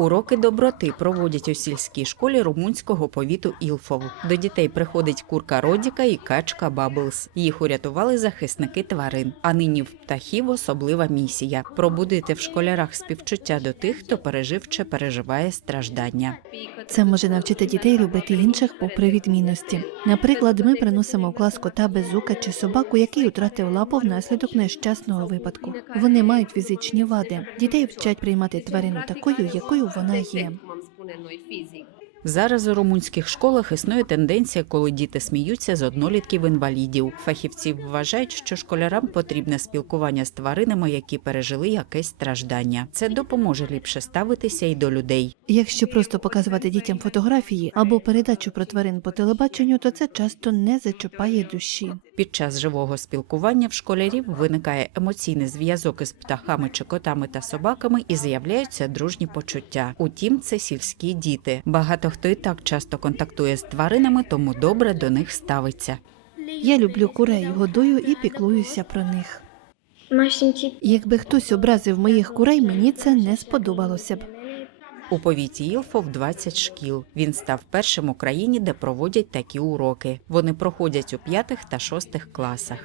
Уроки доброти проводять у сільській школі румунського повіту Ілфов. До дітей приходить курка Родіка і качка Баблс. Їх урятували захисники тварин. А нині в птахів особлива місія пробудити в школярах співчуття до тих, хто пережив чи переживає страждання. Це може навчити дітей любити інших попри відмінності. Наприклад, ми приносимо в клас кота безука чи собаку, який втратив лапу внаслідок нещасного випадку. Вони мають фізичні вади. Дітей вчать приймати тварину такою, якою вона є. Зараз у румунських школах існує тенденція, коли діти сміються з однолітків інвалідів. Фахівці вважають, що школярам потрібне спілкування з тваринами, які пережили якесь страждання. Це допоможе ліпше ставитися і до людей. Якщо просто показувати дітям фотографії або передачу про тварин по телебаченню, то це часто не зачіпає душі. Під час живого спілкування в школярів виникає емоційний зв'язок із птахами чи котами та собаками і з'являються дружні почуття. Утім, це сільські діти. Багато хто і так часто контактує з тваринами, тому добре до них ставиться. Я люблю курей, годую і піклуюся про них. Якби хтось образив моїх курей, мені це не сподобалося б. У повіті Ілфов 20 шкіл. Він став першим у країні, де проводять такі уроки. Вони проходять у п'ятих та шостих класах.